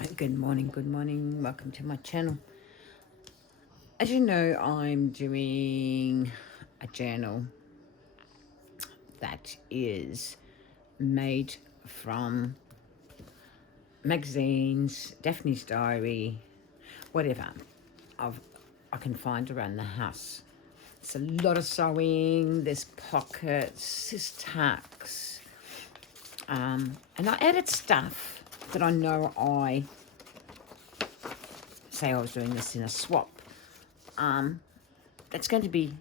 Good morning. Welcome to my channel. As you know, I'm doing a journal that is made from magazines, Daphne's diary, whatever I've, I can find around the house. It's a lot of sewing, there's pockets, there's tacks, and I added stuff that I know say I was doing this in a swap. It's going to be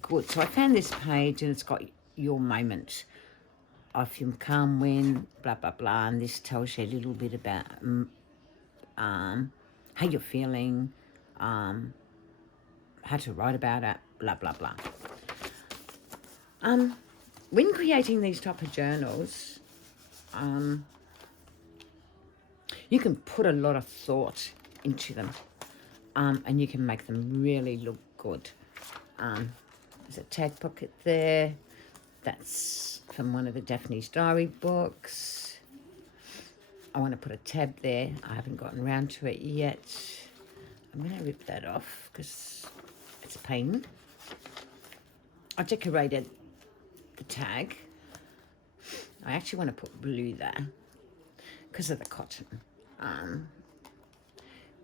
good. So I found this page and it's got your moment. I feel calm when, blah, blah, blah. And this tells you a little bit about how you're feeling, how to write about it, blah, blah, blah. When creating these type of journals, you can put a lot of thought into them, and you can make them really look good. There's a tag pocket there. That's from one of the Daphne's diary books. I want to put a tab there. I haven't gotten around to it yet. I'm going to rip that off because it's a pain. I decorated the tag. I actually want to put blue there because of the cotton.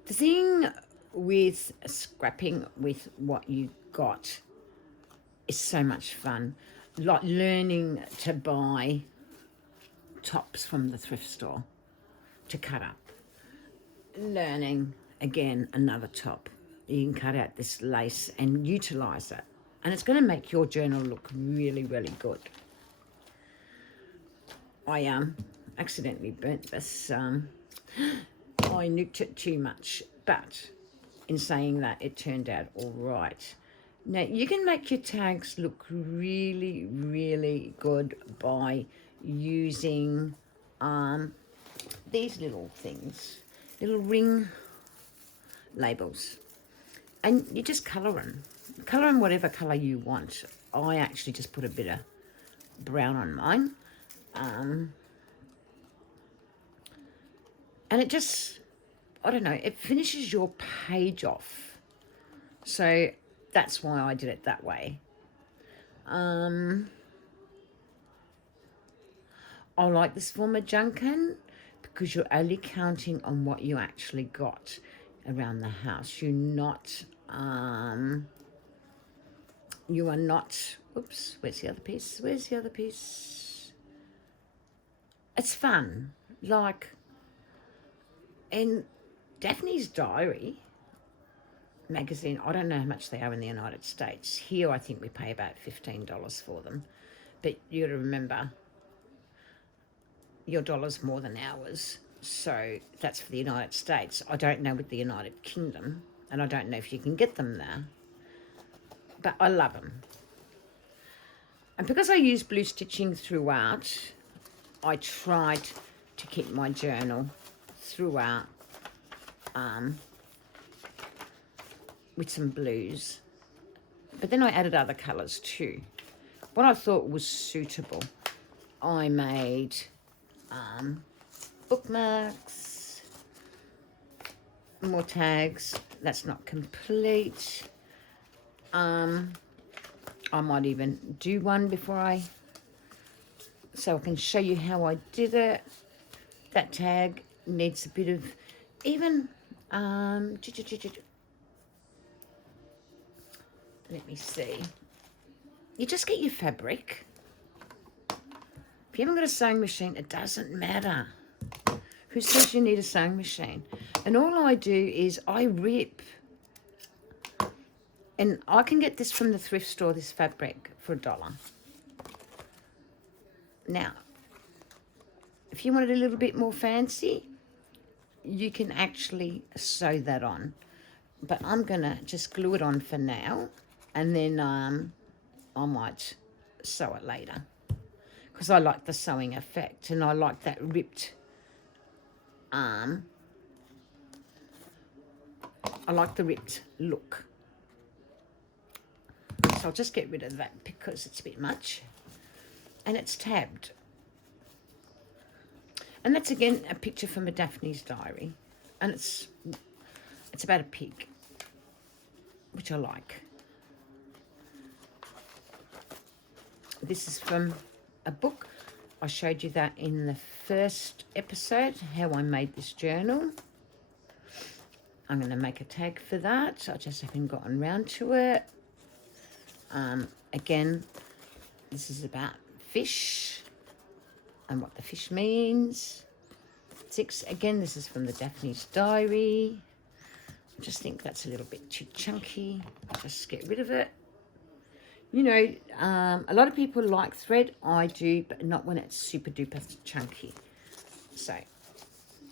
The thing with scrapping with what you got is so much fun. Like learning to buy tops from the thrift store to cut up. Learning, again, another top. You can cut out this lace and utilise it. And it's going to make your journal look really, really good. I accidentally burnt this. I nuked it too much, but in saying that, it turned out all right. Now, you can make your tags look really, really good by using these little things, little ring labels. And you just colour them. Colour them whatever colour you want. I actually just put a bit of brown on mine. And it just, I don't know, it finishes your page off. So that's why I did it that way. I like this form of junkin because you're only counting on what you actually got around the house. You're not, you are not, oops, where's the other piece? Where's the other piece? It's fun. Like, in Daphne's diary magazine, I don't know how much they are in the United States. Here, I think we pay about $15 for them. But you got to remember, your dollar's more than ours. So that's for the United States. I don't know with the United Kingdom, and I don't know if you can get them there. But I love them. And because I use blue stitching throughout, I tried to keep my journal throughout with some blues. But then I added other colours too. What I thought was suitable, I made bookmarks, more tags. That's not complete. I might even do one before so I can show you how I did it. That tag needs a bit of even, let me see. You just get your fabric. If you haven't got a sewing machine, it doesn't matter. Who says you need a sewing machine? And all I do is I rip. And I can get this from the thrift store, this fabric, for $1. Now, if you want it a little bit more fancy, you can actually sew that on. But I'm going to just glue it on for now. And then I might sew it later. Because I like the sewing effect. And I like that ripped I like the ripped look. So I'll just get rid of that because it's a bit much. And it's tabbed. And that's again a picture from a Daphne's diary. And it's about a pig, which I like. This is from a book. I showed you that in the first episode, how I made this journal. I'm going to make a tag for that. I just haven't gotten round to it. Again, this is about fish and what the fish means. 6, again, this is from the Daphne's diary. I just think that's a little bit too chunky. I'll just get rid of it. You know, a lot of people like thread. I do, but not when it's super duper chunky. So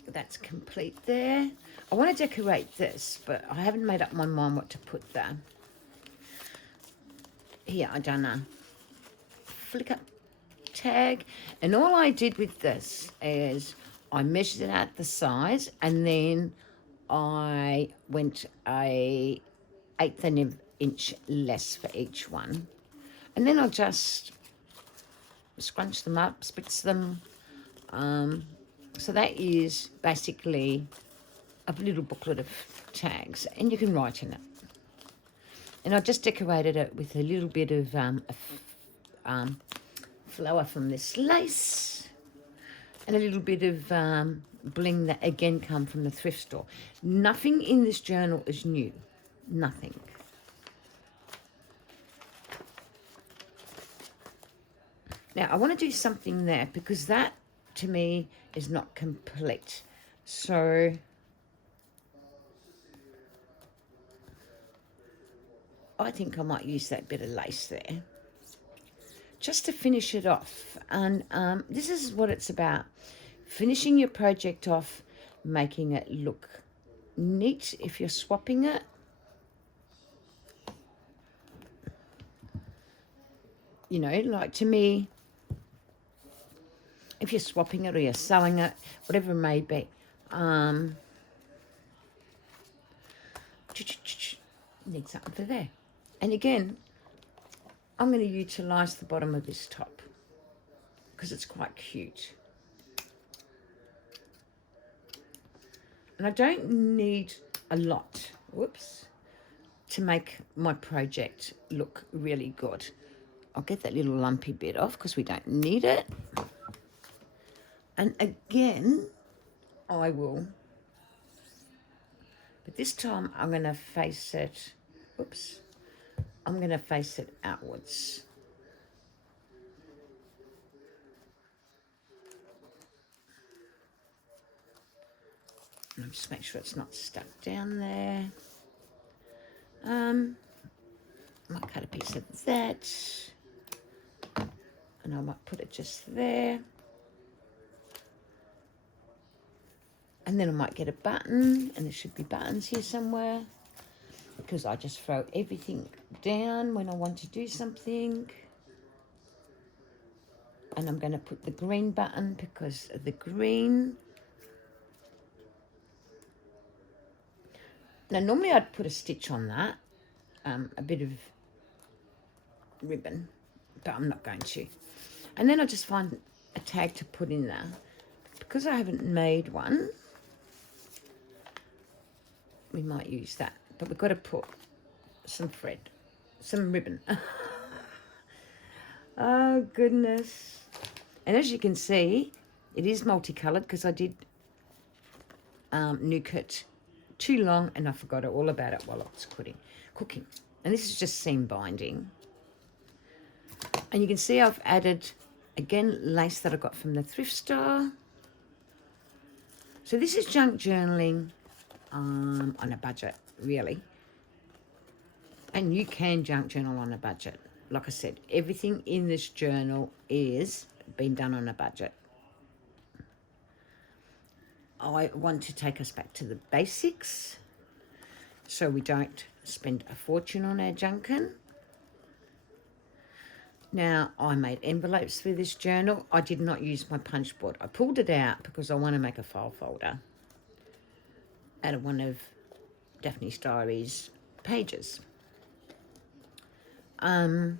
that's complete there. I want to decorate this, but I haven't made up my mind what to put there. Here, I done a flicker tag, and all I did with this is I measured it out the size, and then I went a 1/8 inch less for each one, and then I'll just scrunch them up, spritz them. So that is basically a little booklet of tags, and you can write in it. And I just decorated it with a little bit of flower from this lace and a little bit of bling that again come from the thrift store. Nothing in this journal is new. Nothing. Now, I want to do something there because that, to me, is not complete. So I think I might use that bit of lace there just to finish it off. And this is what it's about. Finishing your project off, making it look neat if you're swapping it. You know, like to me, if you're swapping it or you're selling it, whatever it may be, need something for there. And again, I'm going to utilise the bottom of this top because it's quite cute. And I don't need a lot, whoops, to make my project look really good. I'll get that little lumpy bit off because we don't need it. And again, I will, but this time I'm going to face it, whoops, I'm going to face it outwards. And just make sure it's not stuck down there. I might cut a piece of that. And I might put it just there. And then I might get a button, and there should be buttons here somewhere, because I just throw everything down when I want to do something. And I'm going to put the green button because of the green. Now, normally I'd put a stitch on that, a bit of ribbon, but I'm not going to. And then I just find a tag to put in there. Because I haven't made one, we might use that. But we've got to put some thread, some ribbon. Oh, goodness. And as you can see, it is multicoloured because I did nuke it too long and I forgot all about it while I was cooking. And this is just seam binding. And you can see I've added, again, lace that I got from the thrift store. So this is junk journaling on a budget, really. And you can junk journal on a budget. Like I said, everything in this journal is been done on a budget. I want to take us back to the basics so we don't spend a fortune on our junkin. Now, I made envelopes for this journal. I did not use my punch board. I pulled it out because I want to make a file folder out of one of Daphne's diary's pages. I'll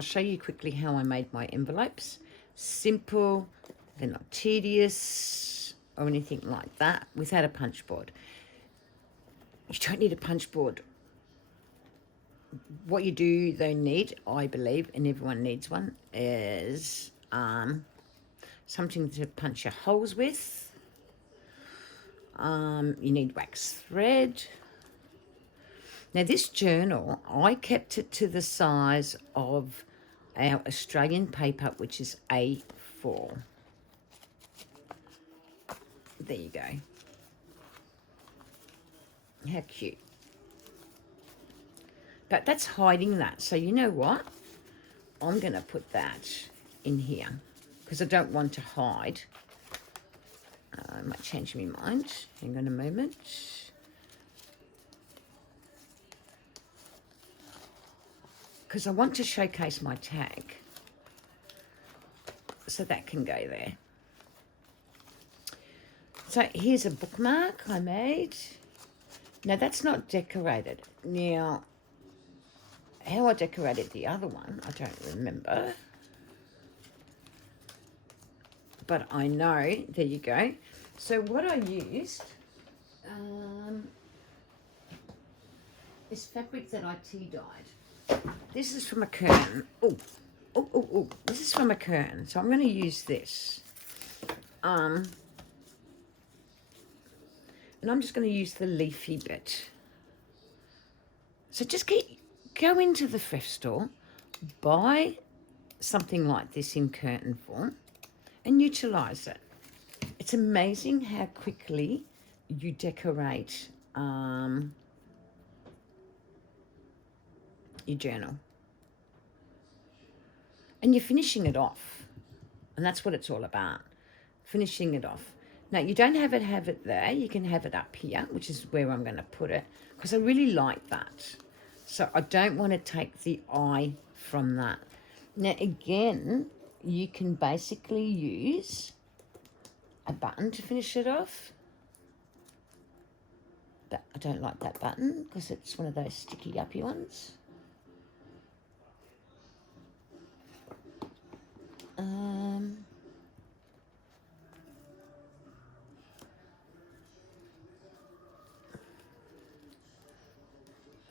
show you quickly how I made my envelopes. Simple, they're not tedious. or anything like that without a punch board. You don't need a punch board. What you do though need, I believe, and everyone needs one, is something to punch your holes with. You need wax thread. Now this journal, I kept it to the size of our Australian paper, which is A4. There you go. How cute. But that's hiding that. So you know what? I'm going to put that in here because I don't want to hide. I might change my mind. Hang on a moment. Because I want to showcase my tag. So that can go there. So here's a bookmark I made. Now that's not decorated. Now, how I decorated the other one, I don't remember. But I know, there you go. So what I used is fabric that I tea dyed. This is from a curtain. Oh, this is from a curtain. So I'm going to use this. And I'm just going to use the leafy bit. So just go into the thrift store, buy something like this in curtain form, and utilise it. It's amazing how quickly you decorate your journal. And you're finishing it off. And that's what it's all about, finishing it off. Now, you don't have it there. You can have it up here, which is where I'm going to put it, because I really like that. So I don't want to take the eye from that. Now, again, you can basically use a button to finish it off. But I don't like that button because it's one of those sticky uppy ones.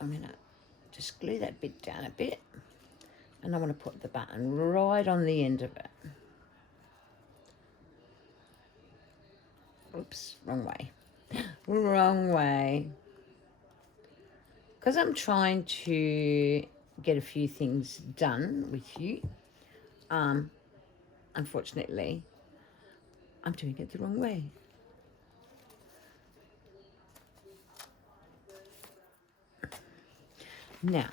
I'm going to just glue that bit down a bit, and I want to put the button right on the end of it. Oops, wrong way. Wrong way. Because I'm trying to get a few things done with you. Unfortunately, I'm doing it the wrong way. Now,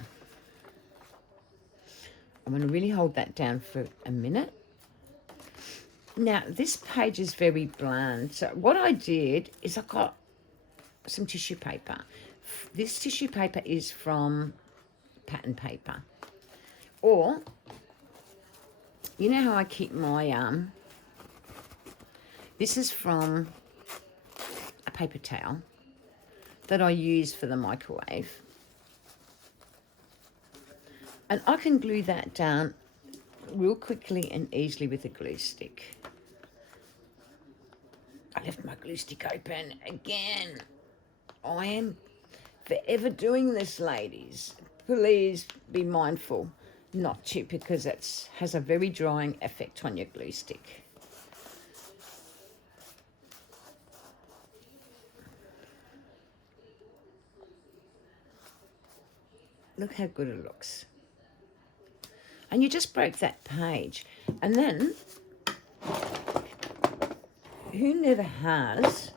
I'm going to really hold that down for a minute. Now, this page is very bland. So what I did is I got some tissue paper. This tissue paper is from pattern paper. Or, you know how I keep my, this is from a paper towel that I use for the microwave. And I can glue that down real quickly and easily with a glue stick. I left my glue stick open again. I am forever doing this, ladies. Please be mindful not to, because it has a very drying effect on your glue stick. Look how good it looks. And you just broke that page. And then, who never has,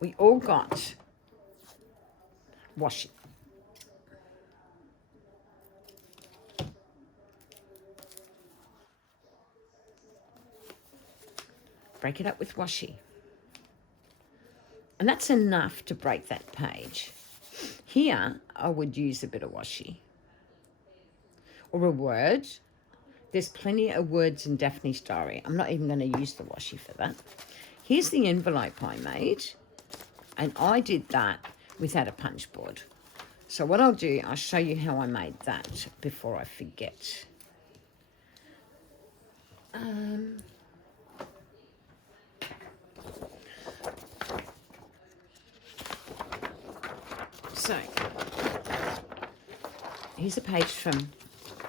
we all got washi. Break it up with washi. And that's enough to break that page. Here, I would use a bit of washi. Or a word. There's plenty of words in Daphne's diary. I'm not even going to use the washi for that. Here's the envelope I made. And I did that without a punch board. So what I'll do, I'll show you how I made that before I forget. So, here's a page from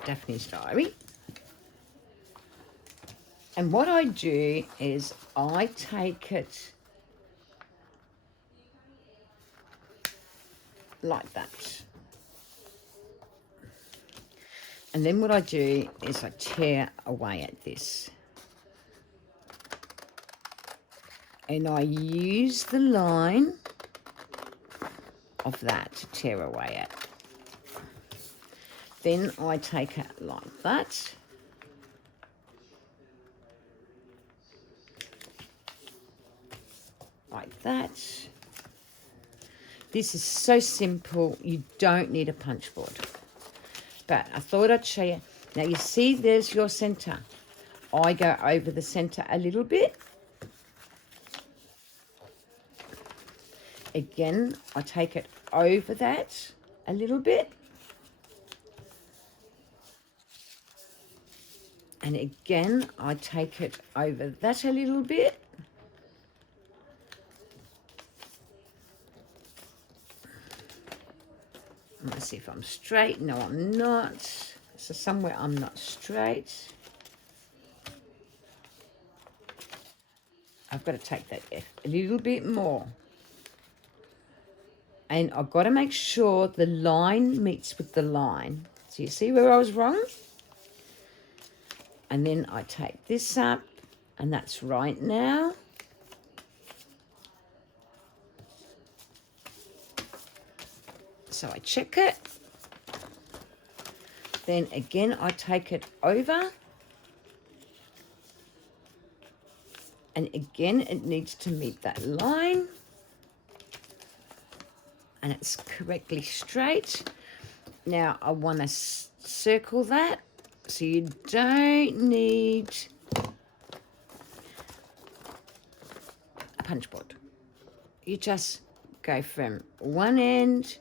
Daphne's diary. And what I do is I take it like that. And then what I do is I tear away at this. And I use the line of that to tear away at. Then I take it like that. Like that. This is so simple, you don't need a punch board. But I thought I'd show you. Now you see there's your centre. I go over the centre a little bit. Again, I take it over that a little bit. And again, I take it over that a little bit. Let's see if I'm straight. No, I'm not. So somewhere I'm not straight. I've got to take that F a little bit more. And I've got to make sure the line meets with the line. So you see where I was wrong? And then I take this up, and that's right now. So I check it. Then again, I take it over. And again, it needs to meet that line. And it's correctly straight. Now I want to circle that. So you don't need a punch board. You just go from one end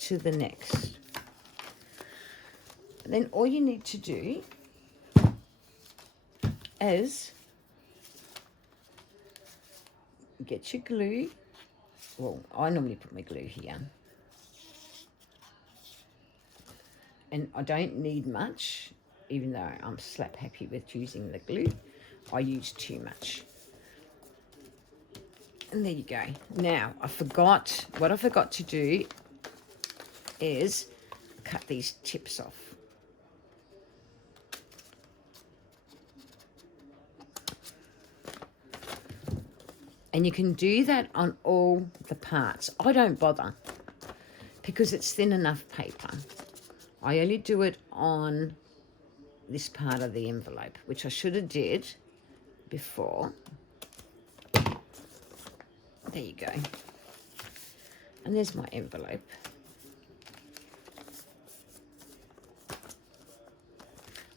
to the next. And then all you need to do is get your glue. Well, I normally put my glue here. And I don't need much, even though I'm slap happy with using the glue. I use too much. And there you go. Now, what I forgot to do is cut these tips off. And you can do that on all the parts. I don't bother because it's thin enough paper. I only do it on this part of the envelope, which I should have did before. There you go. And there's my envelope.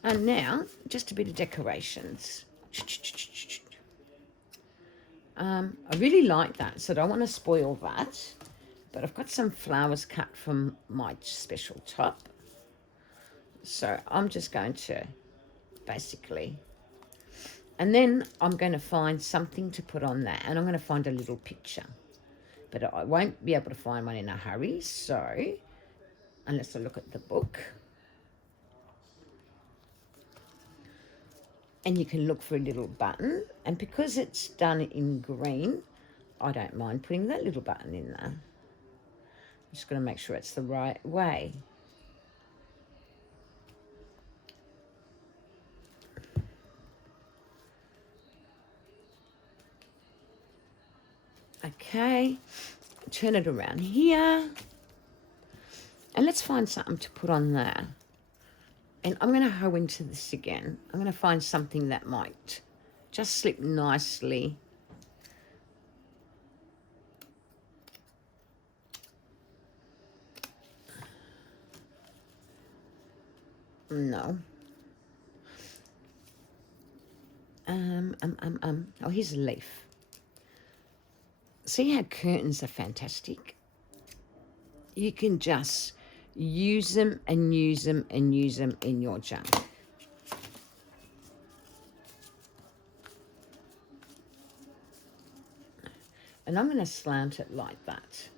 And now, just a bit of decorations. I really like that, so I don't want to spoil that. But I've got some flowers cut from my special top. So I'm just going to basically... And then I'm going to find something to put on that. And I'm going to find a little picture. But I won't be able to find one in a hurry, so... Unless I look at the book. And you can look for a little button. And because it's done in green, I don't mind putting that little button in there. I'm just going to make sure it's the right way. Okay, turn it around here. And let's find something to put on there. And I'm going to hoe into this again. I'm going to find something that might just slip nicely. No. Oh, here's a leaf. See how curtains are fantastic? You can just use them and use them and use them in your junk. And I'm going to slant it like that.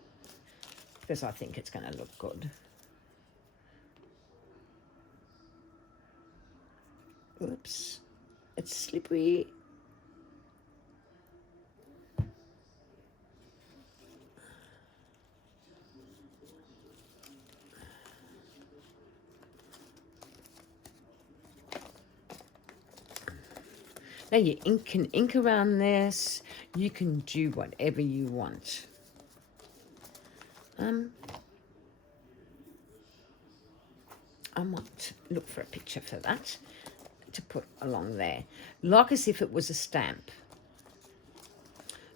because I think it's going to look good. Oops, it's slippery. Now you can ink around this. You can do whatever you want. I might look for a picture for that to put along there, like as if it was a stamp.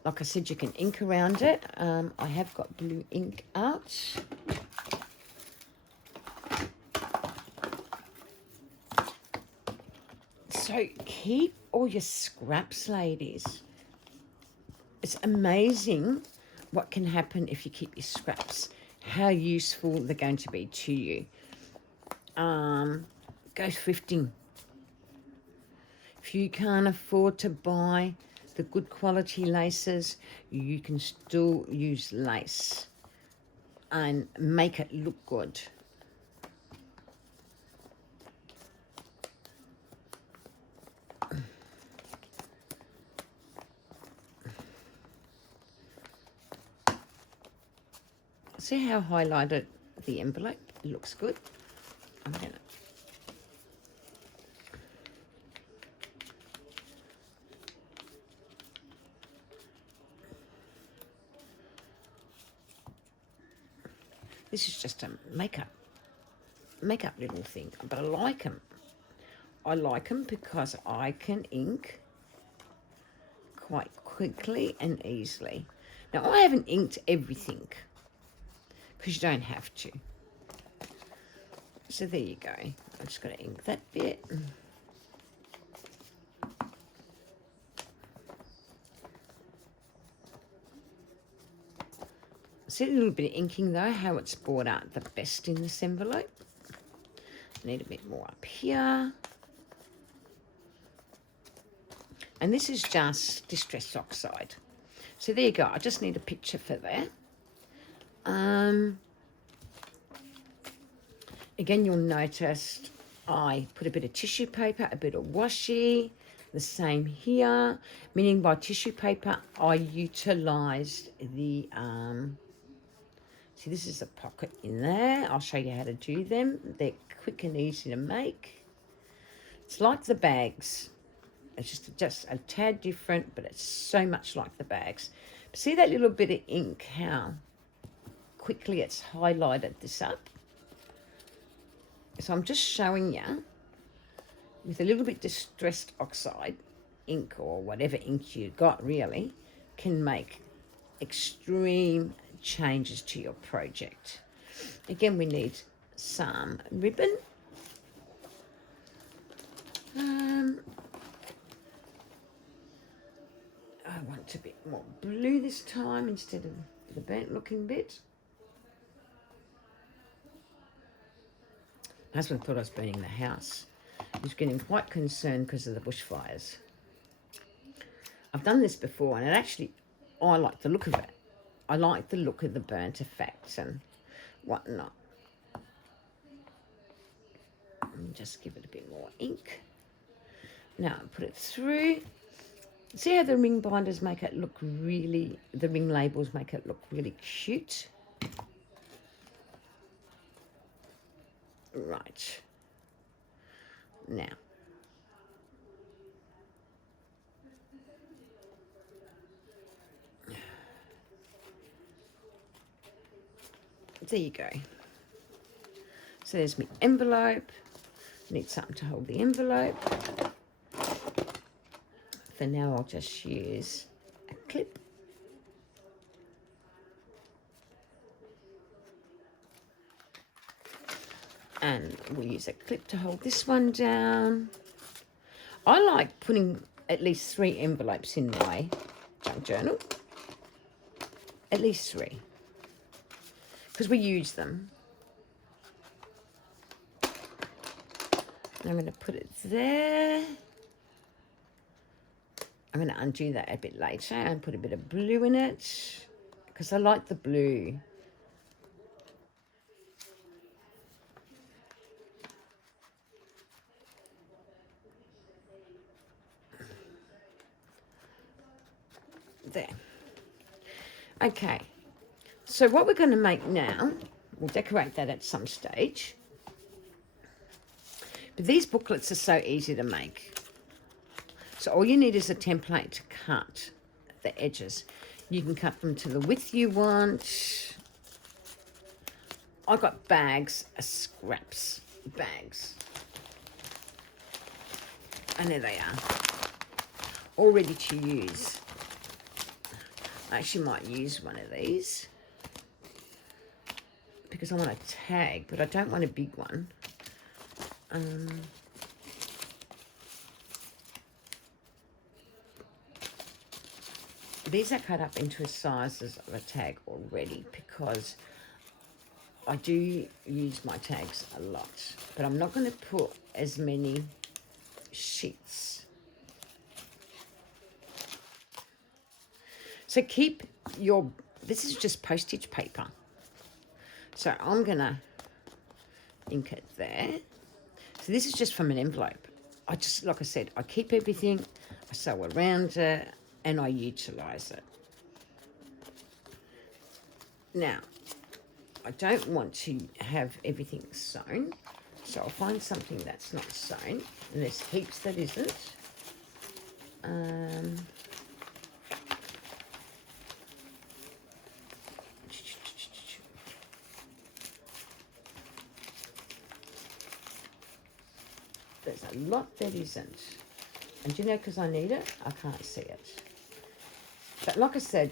Like I said, you can ink around it. I have got blue ink out. So keep all your scraps, ladies. It's amazing what can happen if you keep your scraps, how useful they're going to be to you. Go thrifting. If you can't afford to buy the good quality laces, you can still use lace and make it look good. See how highlighted the envelope? It looks good. I'm gonna this is just a makeup little thing, but I like them. I like them because I can ink quite quickly and easily. Now, I haven't inked everything because you don't have to. So there you go. I just got to ink that bit. See a little bit of inking though, how it's brought out the best in this envelope. I need a bit more up here. And this is just Distress Oxide. So there you go. I just need a picture for that. Again, you'll notice I put a bit of tissue paper, a bit of washi, the same here. Meaning by tissue paper, I utilised the, see this is a pocket in there. I'll show you how to do them. They're quick and easy to make. It's like the bags. It's just a tad different, but it's so much like the bags. See that little bit of ink, how quickly it's highlighted this up? So I'm just showing you with a little bit distressed oxide ink or whatever ink you got really can make extreme changes to your project. Again, we need some ribbon. I want a bit more blue this time instead of the burnt looking bit. My husband thought I was burning the house. He was getting quite concerned because of the bushfires. I've done this before and I like the look of it. I like the look of the burnt effects and whatnot. And just give it a bit more ink. Now put it through. See how the ring binders make it look really, the ring labels make it look really cute. Right. Now. There you go. So there's my envelope. Need something to hold the envelope. For now, I'll just use a clip. And we'll use a clip to hold this one down. I like putting at least 3 envelopes in my junk journal. At least 3. Because we use them. I'm going to put it there. I'm going to undo that a bit later and put a bit of blue in it because I like the blue. There. Okay, so what we're going to make now, we'll decorate that at some stage. But these booklets are so easy to make. So all you need is a template to cut the edges. You can cut them to the width you want. I got bags, scraps bags. And there they are, all ready to use. I actually might use one of these because I want a tag, but I don't want a big one. These are cut up into sizes of a tag already because I do use my tags a lot, but I'm not going to put as many sheets. So keep your, this is just postage paper. So I'm going to ink it there. So this is just from an envelope. I just, like I said, I keep everything, I sew around it, and I utilise it. Now, I don't want to have everything sewn, so I'll find something that's not sewn, and there's heaps that isn't. There's a lot that isn't. And you know, because I need it, I can't see it. But like I said,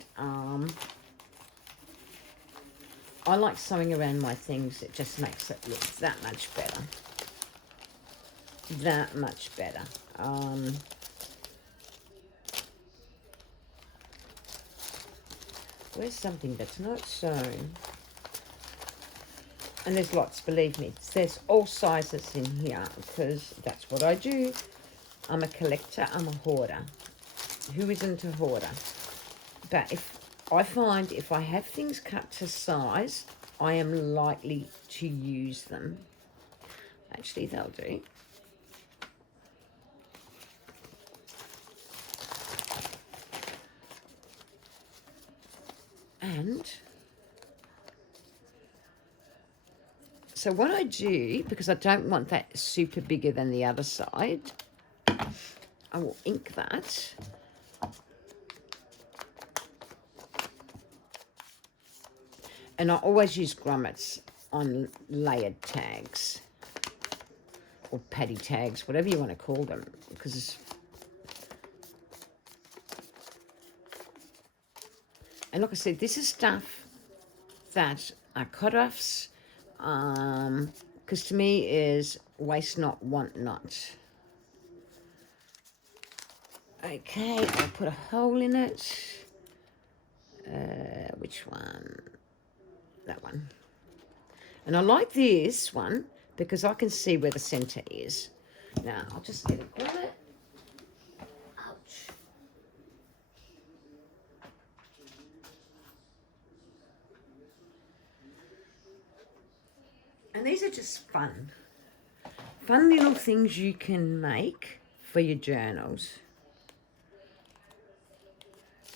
I like sewing around my things. It just makes it look that much better. That much better. Where's something that's not sewn? And there's lots, believe me. There's all sizes in here because that's what I do. I'm a collector. I'm a hoarder. Who isn't a hoarder? But if I find if I have things cut to size, I am likely to use them. Actually, they'll do. And so what I do, because I don't want that super bigger than the other side, I will ink that. And I always use grommets on layered tags or paddy tags, whatever you want to call them, because it's... And like I said, this is stuff that are cut-offs, because to me is waste not, want not. Okay, I'll put a hole in it. Which one? That one. And I like this one because I can see where the centre is. Now, I'll just get a grab it. Ouch. And these are just fun. Fun little things you can make for your journals.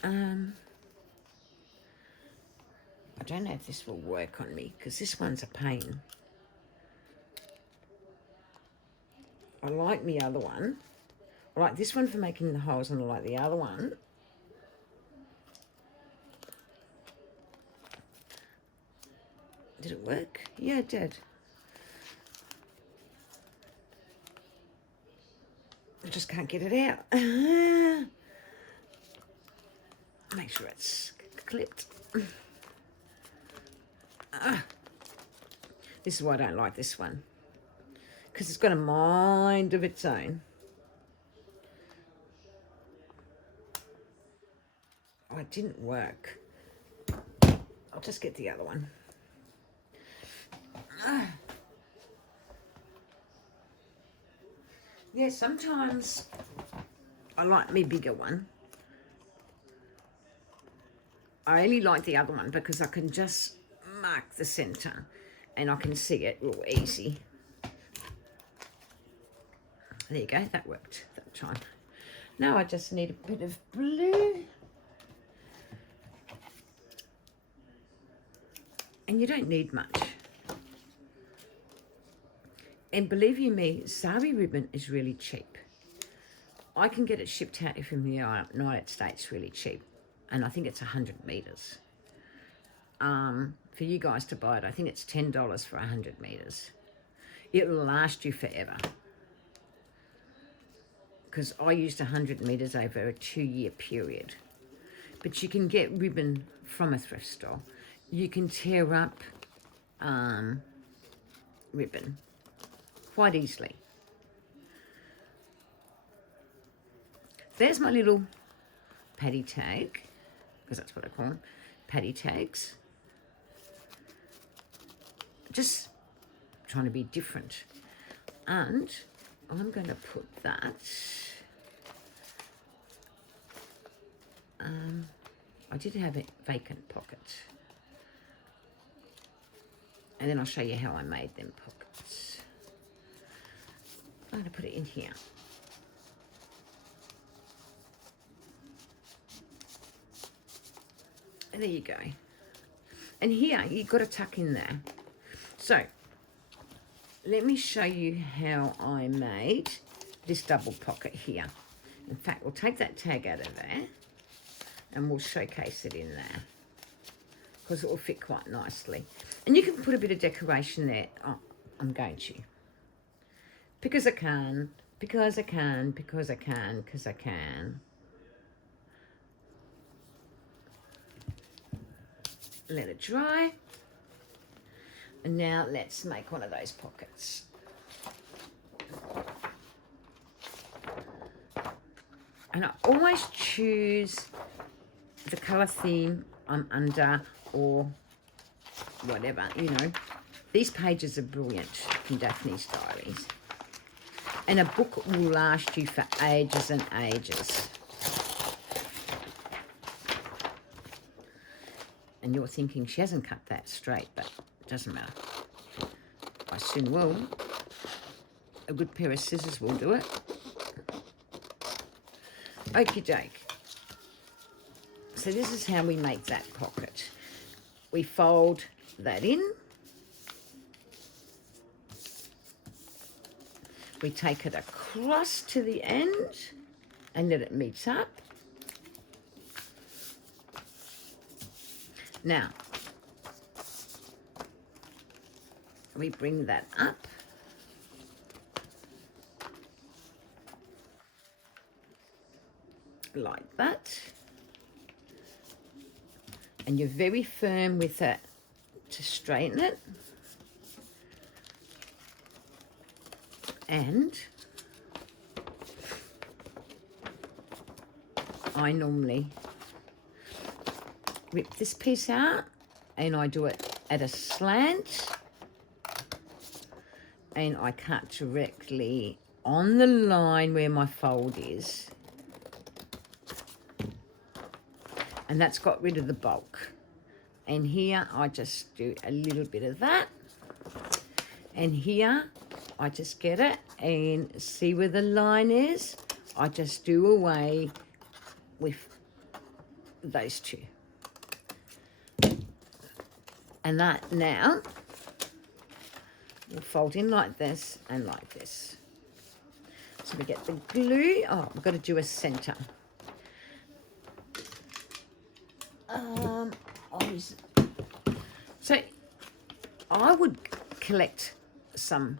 I don't know if this will work on me because this one's a pain. I like the other one. I like this one for making the holes, and I like the other one. Did it work? Yeah, it did. I just can't get it out. Make sure it's clipped. This is why I don't like this one, because it's got a mind of its own. Oh, it didn't work. I'll just get the other one. Yeah, sometimes I like me bigger one. I only like the other one because I can just mark the centre and I can see it real easy. There you go, that worked that time. Now I just need a bit of blue. And you don't need much. And believe you me, sari ribbon is really cheap. I can get it shipped out from the United States really cheap. And I think it's 100 meters. For you guys to buy it, I think it's $10 for 100 meters. It'll last you forever. Because I used 100 meters over a 2-year period. But you can get ribbon from a thrift store. You can tear up ribbon quite easily. There's my little paddy tag, because that's what I call them, paddy tags. Just trying to be different. And I'm going to put that, I did have a vacant pocket. And then I'll show you how I made them pockets. I'm going to put it in here. And there you go. And here, you've got to tuck in there. So, let me show you how I made this double pocket here. In fact, we'll take that tag out of there and we'll showcase it in there because it will fit quite nicely. And you can put a bit of decoration there. Oh, I'm going to. Because I can, because I can, because I can, because I can. Let it dry. And now let's make one of those pockets. And I always choose the colour theme I'm under or whatever, you know. These pages are brilliant from Daphne's diaries. And a book will last you for ages and ages. And you're thinking, she hasn't cut that straight, but it doesn't matter. I soon will. A good pair of scissors will do it. Okie doke. So this is how we make that pocket. We fold that in. We take it across to the end and let it meet up. Now, we bring that up. Like that. And you're very firm with it to straighten it. And I normally rip this piece out and I do it at a slant and I cut directly on the line where my fold is. And that's got rid of the bulk. And here I just do a little bit of that. And here I just get it and see where the line is. I just do away with those two. And that now will fold in like this and like this. So we get the glue. Oh, we've got to do a center. So I would collect some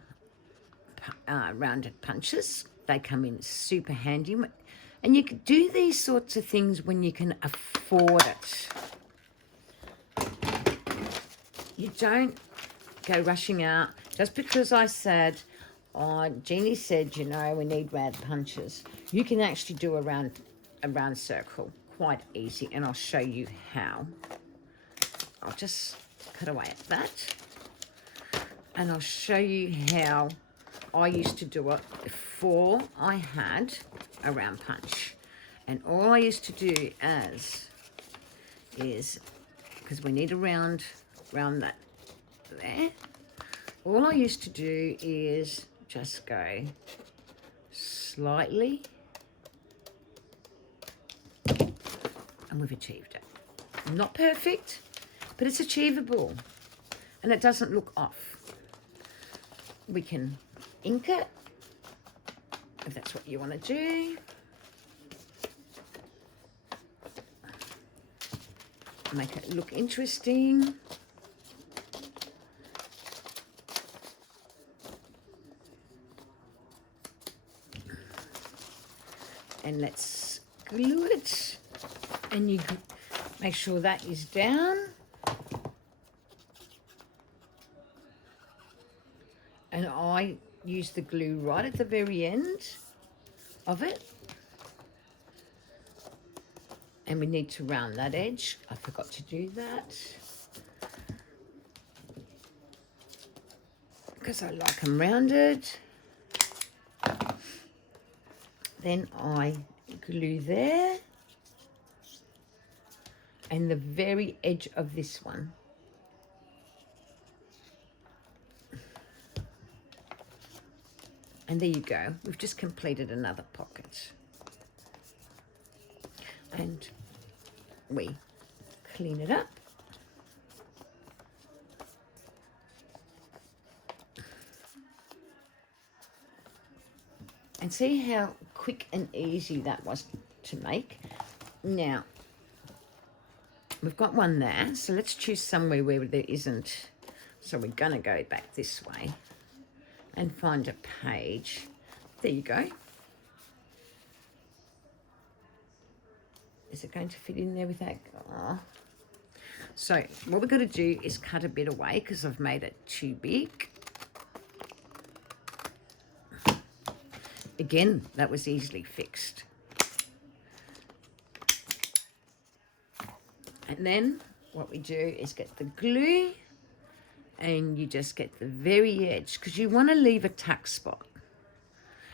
rounded punches. They come in super handy. And you can do these sorts of things when you can afford it. You don't go rushing out. Just because I said, Jeannie said, you know, we need round punches. You can actually do a round circle. Quite easy. And I'll show you how. I'll just cut away at that. And I'll show you how I used to do it before I had a round punch. And all I used to do is, because we need a round that there, all I used to do is just go slightly, and we've achieved it. Not perfect, but it's achievable. and it doesn't look off. We can ink it if that's what you want to do. Make it look interesting. And let's glue it. And you make sure that is down. And I use the glue right at the very end of it. And we need to round that edge. I forgot to do that, because I like them rounded. Then I glue there. And the very edge of this one. And there you go. We've just completed another pocket. And we clean it up. And see how quick and easy that was to make. Now, we've got one there, so let's choose somewhere where there isn't. So we're going to go back this way and find a page. There you go. Is it going to fit in there without... Oh. So what we've got to do is cut a bit away because I've made it too big. Again, that was easily fixed. And then what we do is get the glue, and you just get the very edge, because you want to leave a tuck spot.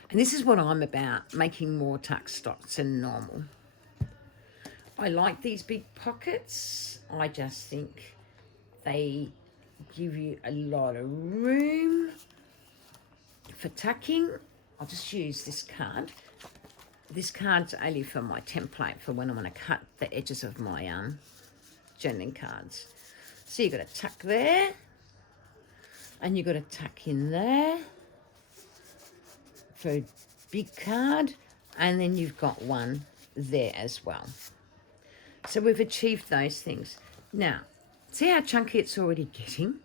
And this is what I'm about, making more tuck spots than normal. I like these big pockets. I just think they give you a lot of room for tucking. I'll just use this card. This card's only for my template for when I want to cut the edges of my journaling cards. So you've got to tuck there, and you've got to tuck in there for a big card, and then you've got one there as well. So we've achieved those things. Now, see how chunky it's already getting?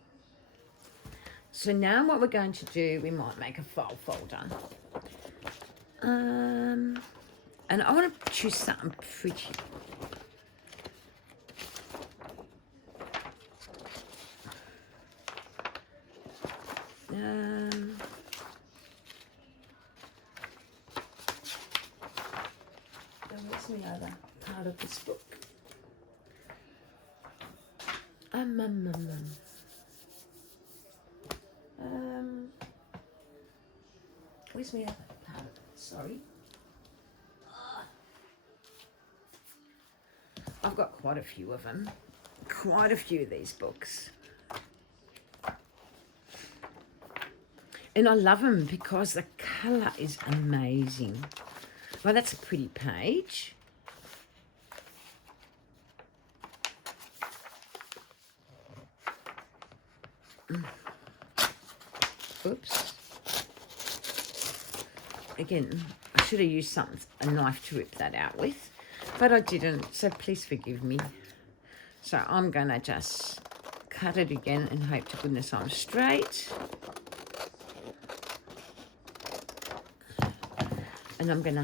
So now what we're going to do, we might make a file folder. And I want to choose something pretty. Where's my other part of this book? Where's my other part of it? Sorry. I've got quite a few of them. Quite a few of these books. And I love them because the colour is amazing. Well, that's a pretty page. Oops. Again, I should have used a knife to rip that out with, but I didn't, so please forgive me. So I'm going to just cut it again and hope to goodness I'm straight. And I'm going to